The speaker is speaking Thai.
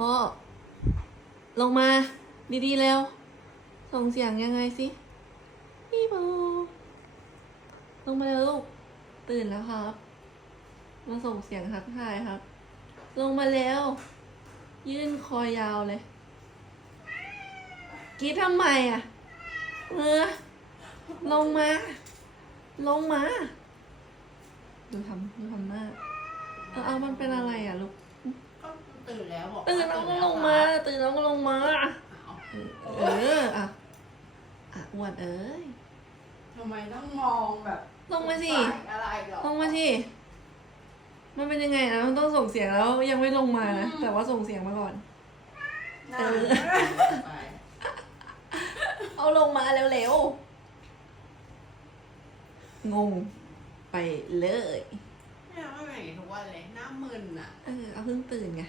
พ่อ ลงมา ดีๆเร็ว ส่งเสียงยังไงสิพี่โบลงมาแล้วลูก ตื่นแล้วครับ มาส่งเสียงทักทายครับ ลงมาแล้ว ยื่นคอยาวเลยกีดทำไมอะเออลงมา ลงมา ดูทำดูทำหน้า เออเอามันเป็นอะไรอะลูก ตื่นแล้วบอกตื่นแล้วก็ลงมา ตื่นแล้วก็ลงมา เอออะอะอ้วนเอ้ยทำไมต้องมองแบบลงมาสิใส่อะไรหรอลงมาสิมันเป็นยังไงนะมันต้องส่งเสียงแล้วยังไม่ลงมานะแต่ว่าส่งเสียงมาก่อนหน้าเออไปเอาลงมาเร็วๆงงไปเลยเนี่ยไม่เป็นอย่างนี้ทุกวันเลยหน้ามึนอะเออเอาเพิ่งตื่นไง